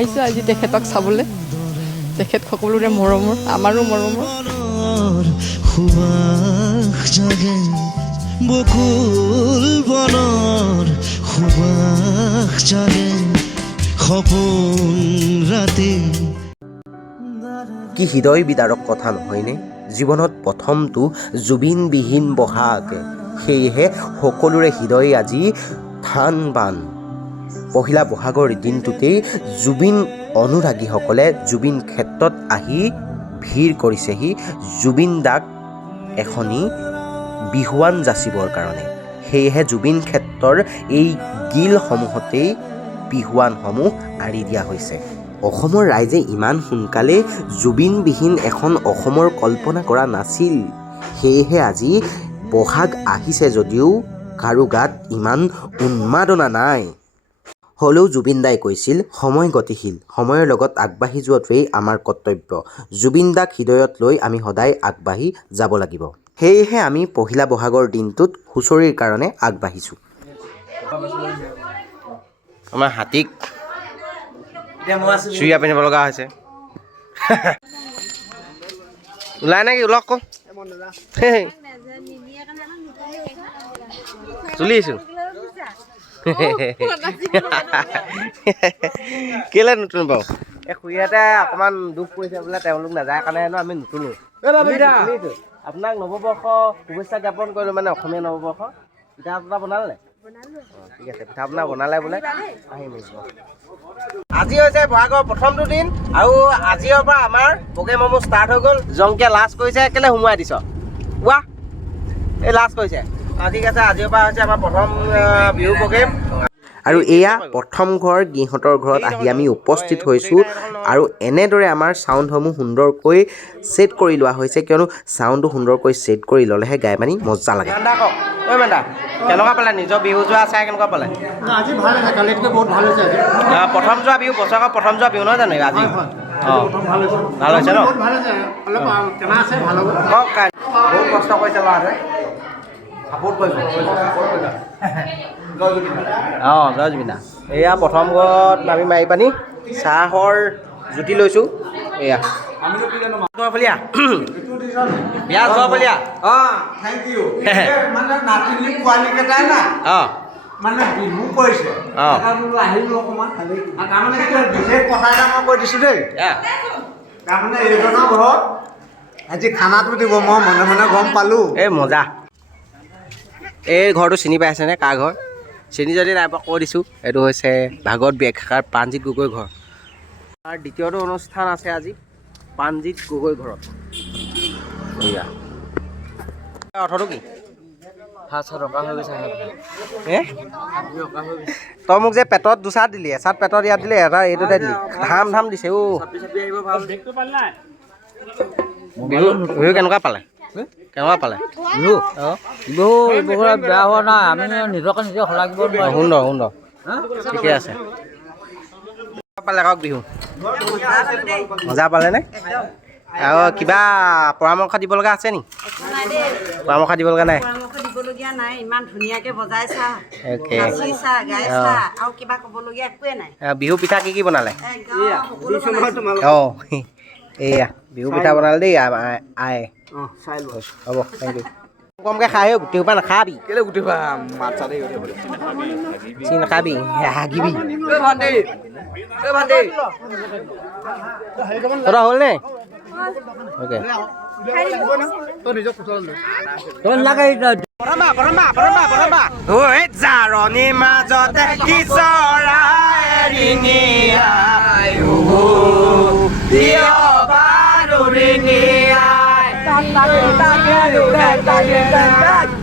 আহিছোঁ আজি তেখেতক চাবলৈ। তেখেত সকলোৰে মৰমৰ, আমাৰো মৰমৰ। বকুল বনৰ সুবাস জাগে সপোন ৰাতি। কি হৃদয় বিদাৰক কথা নহয়নে? জীৱনত প্ৰথমটো জুবিনবিহীন বহাগ, সেয়েহে সকলোৰে হৃদয় আজি থান বান। পহিলা বহাগৰ দিনটোতেই জুবিন অনুৰাগীসকলে জুবিন ক্ষেত্ৰত আহি ভিৰ কৰিছেহি জুবিন দাক এখনি বিহুৱান যাচিবৰ কাৰণে। সেয়েহে জুবিন ক্ষেত্ৰৰ এই গিলসমূহতেই বিহুৱানসমূহ আঁৰি দিয়া হৈছে। অসমৰ ৰাইজে ইমান সোনকালে জুবিনবিহীন এখন অসমৰ কল্পনা কৰা নাছিল। সেয়েহে আজি বহাগ আহিছে যদিও কাৰো গাত ইমান উন্মাদনা নাই। হ'লেও জুবিন দাই কৈছিল, সময় গতিশীল, সময়ৰ লগত আগবাঢ়ি যোৱাটোৱেই আমাৰ কৰ্তব্য। জুবিন দাক হৃদয়ত লৈ আমি সদায় আগবাঢ়ি যাব লাগিব। সেয়েহে আমি পহিলা বহাগৰ দিনটোত হুঁচৰিৰ কাৰণে আগবাঢ়িছোঁ। আমাৰ হাতীক চুৰিয়া পিন্ধিব লগা হৈছে। ওলাই নেকি ওলক আকৌ চলিছোঁ। কেলে নুতুনো বাৰু? এই খুৰীহঁতে অকণমান দুখ কৰিছে বোলে, তেওঁলোক নাযায় কাৰণে হেনো আমি নুতুনো। আপোনাক নৱবৰ্ষ শুভেচ্ছা জ্ঞাপন কৰিলোঁ, মানে অসমীয়া নৱবৰ্ষ। পিঠা পনা বনালে নাই? ঠিক আছে, পিঠা পনা বনালে বোলে, আহিম। আজি হৈছে বহাগৰ প্ৰথমটো দিন আৰু আজিৰ পৰা আমাৰ প্ৰগ্ৰেমসমূহ ষ্টাৰ্ট হৈ গ'ল। জংকে লাজ কৰিছে, কেলে সোমোৱাই দিছ কোৱা? এই লাজ কৰিছে। ঠিক আছে, আজিৰ পৰা হৈছে আমাৰ প্ৰথম বিহু প্ৰগ্ৰেম। আৰু এয়া প্ৰথম ঘৰ গিহঁতৰ ঘৰত আহি আমি উপস্থিত হৈছোঁ আৰু এনেদৰে আমাৰ চাউণ্ডসমূহ সুন্দৰকৈ ছেট কৰি লোৱা হৈছে, কিয়নো চাউণ্ডটো সুন্দৰকৈ ছেট কৰি ল'লেহে গাই পানি মজা লাগে। কেনেকুৱা পালে নিজৰ বিহু যোৱা চাই? কেনেকুৱা পালে? আজি ভাল হৈছে, কালিতকৈ বহুত ভাল হৈছে। প্ৰথম যোৱা বিহু, বছৰৰ প্ৰথম যোৱা বিহু নহয় জানো আজি? অঁ ভাল হৈছে ন? বহুত কষ্ট কৰিছে ল'ৰাটোৱে, চাপোৰ্ট কৰিব। অঁ জয় জুবিন। এয়া প্ৰথম ঘৰত নামি মাৰি পানি চাহৰ জুতি লৈছোঁ। এয়া ফলীয়া বিয়া যোৱা ফলীয়া। অঁ থেংক ইউ। মানে নাতিনী পোৱালীকেইটাই না মানে বিহু কৰিছে, আহিলোঁ অকণমান। তাৰমানে বিশেষ কথা এটা মই কৈ দিছোঁ দেই। তাৰমানে এইজনৰ ঘৰত আজি খানাটো দিব, মই মনে মনে গম পালোঁ। এই মজা। এই ঘৰটো চিনি পাইছেনে? কাৰ ঘৰ? চিনি যদি নাই পৰা কৈ দিছোঁ, এইটো হৈছে ভাগৱত ব্যাখ্যাকাৰ প্ৰাণজিৎ গগৈ ঘৰ। তাৰ দ্বিতীয়টো অনুষ্ঠান আছে আজি প্ৰাণজিৎ গগৈ ঘৰত। এয়া অৰ্থটো কি? তই মোক যে পেটত দুচাত দিলি, এচাত পেটত ইয়াত দিলি, এটা এইটোতে দিলি, ধাম ধাম দিছে। বিহু বিহু কেনেকুৱা পালে? কেনেকুৱা পালে বিহু? বিহু এইবোৰ বেয়া হোৱা নাই, আমি নিজকে নিজে সলাগিব নোৱাৰোঁ। সুন্দৰ সুন্দৰ, ঠিকে আছে। পালে কওক বিহু? মজা পালেনে? আৰু কিবা পৰামৰ্শ দিব লগা আছে নি? পৰামৰ্শ দিব লগা নাই? পৰামৰ্শ দিবলগীয়া নাই, ইমান ধুনীয়াকৈ বজাইছা, অ'কে, নাচিছা, গাইছা, আৰু কিবা ক'বলগীয়া একোৱে নাই। বিহু পিঠা কি কি বনালে? অঁ অঁ এয়া বিহু পিঠা বনালে দেই আই। হ'ব থেংক ইউ। কমকৈ খাই গোটেই সোপা নাখাবি। কেলৈ গোটেই মাছা দেই চি নাখাবি, হাগিবি। তহঁতৰ হ'লনে? অ'কে জাৰণি মাজতে কিশোৰা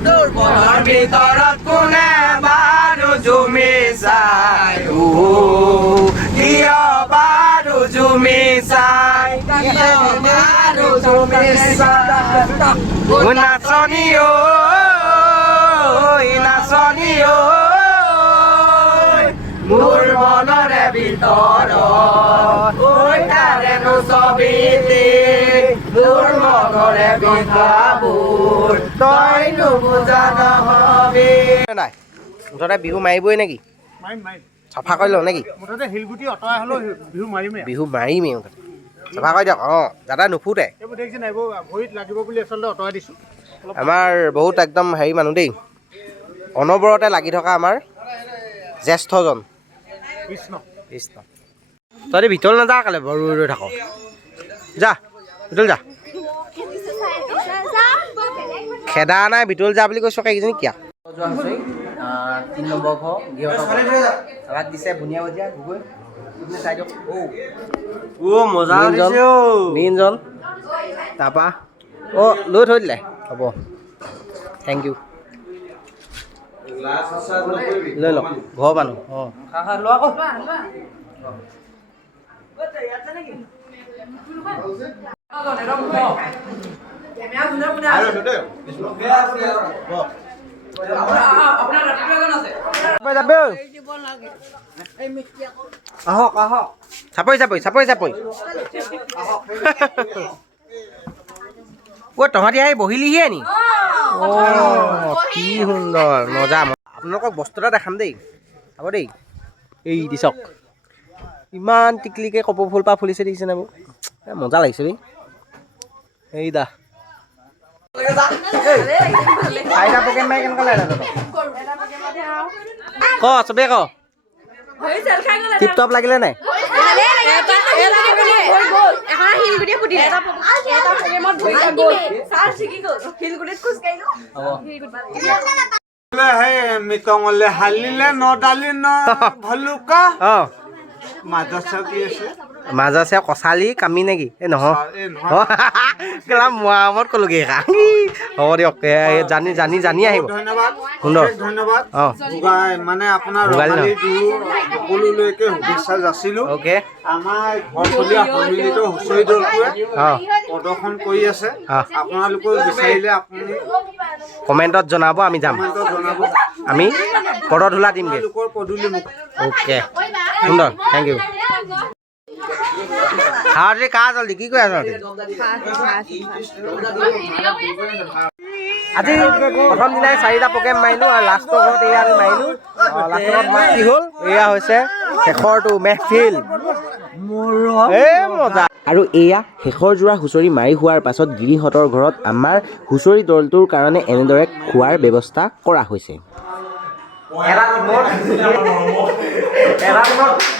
তোৰ মনৰ ভিতৰত কোনে বাৰু জুমি চাই, কিয় বাৰু জুমি চাই, নাচনি নাচনি মোৰ মনৰে ভিতৰত তাৰেনো ছবিটি, মোৰ মনৰে কথাবোৰ তই নুবুজা নহবি। নাই মুঠতে বিহু মাৰিবই নেকি? চাফা কৰি লওঁ নেকি মুঠতে শিলগুটি অঁতৰাই হ'লেও বিহু মাৰিমেই বিহু মাৰিমেই মুঠতে চাফা কৰি দিয়ক অঁ যাতে নুফুটে এইবোৰ দেখিছে নাই এইবোৰ ভৰিত লাগিব বুলি আচলতে অঁতৰাই দিছোঁ আমাৰ বহুত একদম হেৰি মানুহ দেই অনবৰতে লাগি থকা আমাৰ জ্যেষ্ঠজন কৃষ্ণ কৃষ্ণ তহঁতি ভিতৰত নাযাওঁ কালে বৰ ৰৈ ৰৈ থাক যা ভিতৰত যা খেদা নাই ভিতৰত যা বুলি কৈছোঁ কেইজনী কিয়া যোৱা হৈছে 3 নম্বৰ ঘৰ চালাদ দিছে বুনিয়া ভজিয়া গগৈ চাই দিয়ক মজা মেইনজন তাৰপা অঁ লৈ থৈ দিলে হ'ব থেংক ইউ লৈ লওক ঘৰৰ মানুহ অঁ লোৱা আকৌ আহক আহক চাপৰি চাপৰি চাপৰি চাপৰি অ' তহঁতি আহি বহিলিহিয়ে নি অঁ কি সুন্দৰ মজা আপোনালোকক বস্তু এটা দেখাম দেই চাব দেই এই দিছক ইমান টিকলিকৈ কপৌ ফুলপাহ ফুলিছে দেখিছে নে বাৰু মজা লাগিছে দেই এই দা চাৰিটা পকেট মাৰি কেনেকুৱা লাগে ক চবেই ক টিপ টপ লাগিলে নাই সেই মিটঙলে হালিলে নডালি ন ভলুকা অঁ মাজত কি আছে মাজত আছে কচালি কামি নেকি এই নহয় কেলা মৰামত ক'লোগৈ হ'ব দিয়ক জানি জানি জানি আহিব ধন্যবাদ সুন্দৰ ধন্যবাদ অঁ মানে আপোনাৰ ভোগালী ৰঙালী বিহু সকলোলৈকে শুভেচ্ছা যাচিলোঁ অ'কে আমাৰ ঘৰচলীয়া সন্মিলিত হুঁচৰি দলটোৱে অঁ প্ৰদৰ্শন কৰি আছে অঁ আপোনালোকেও বিচাৰিলে আপুনি কমেণ্টত জনাব আমি যাম কমেণ্টত জনাব আমি পদধূলা দিমগৈ লোকৰ পদূলি মুখ অ'কে সুন্দৰ থেংক ইউ খাওঁতে কা জলদি কি কৈ আছ আজি প্ৰথম দিনাই 4টা প্ৰগ্ৰেম মাৰিলোঁ আৰু লাষ্টৰ ঘৰত এয়া আমি মাৰিলোঁ লাষ্টত কি হ'ল এয়া হৈছে শেষৰটো মেহফিল মজা আৰু এয়া শেষৰ যোৰা হুঁচৰি মাৰি হোৱাৰ পাছত গিৰিহঁতৰ ঘৰত আমাৰ হুঁচৰি দলটোৰ কাৰণে এনেদৰে খোৱাৰ ব্যৱস্থা কৰা হৈছে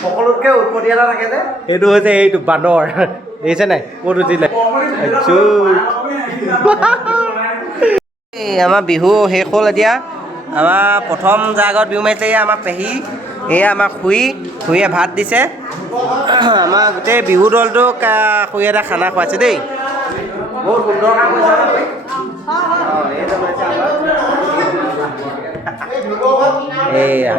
সকলোতকৈ উৎপত্তি এটা থাকে যে সেইটো হৈছে এইটো বান্দৰ দেখিছে নাই ক'ত উঠিলে আমাৰ বিহু শেষ হ'ল এতিয়া আমাৰ প্ৰথম জাগত বিহু মাৰিছে এয়া আমাৰ পেহী এয়া আমাৰ খুৰীয়ে ভাত দিছে আমাৰ গোটেই বিহু দলটোক খুৰী এটা খানা খুৱাইছে দেই বহুত সুন্দৰ কাম কৰিছে এয়া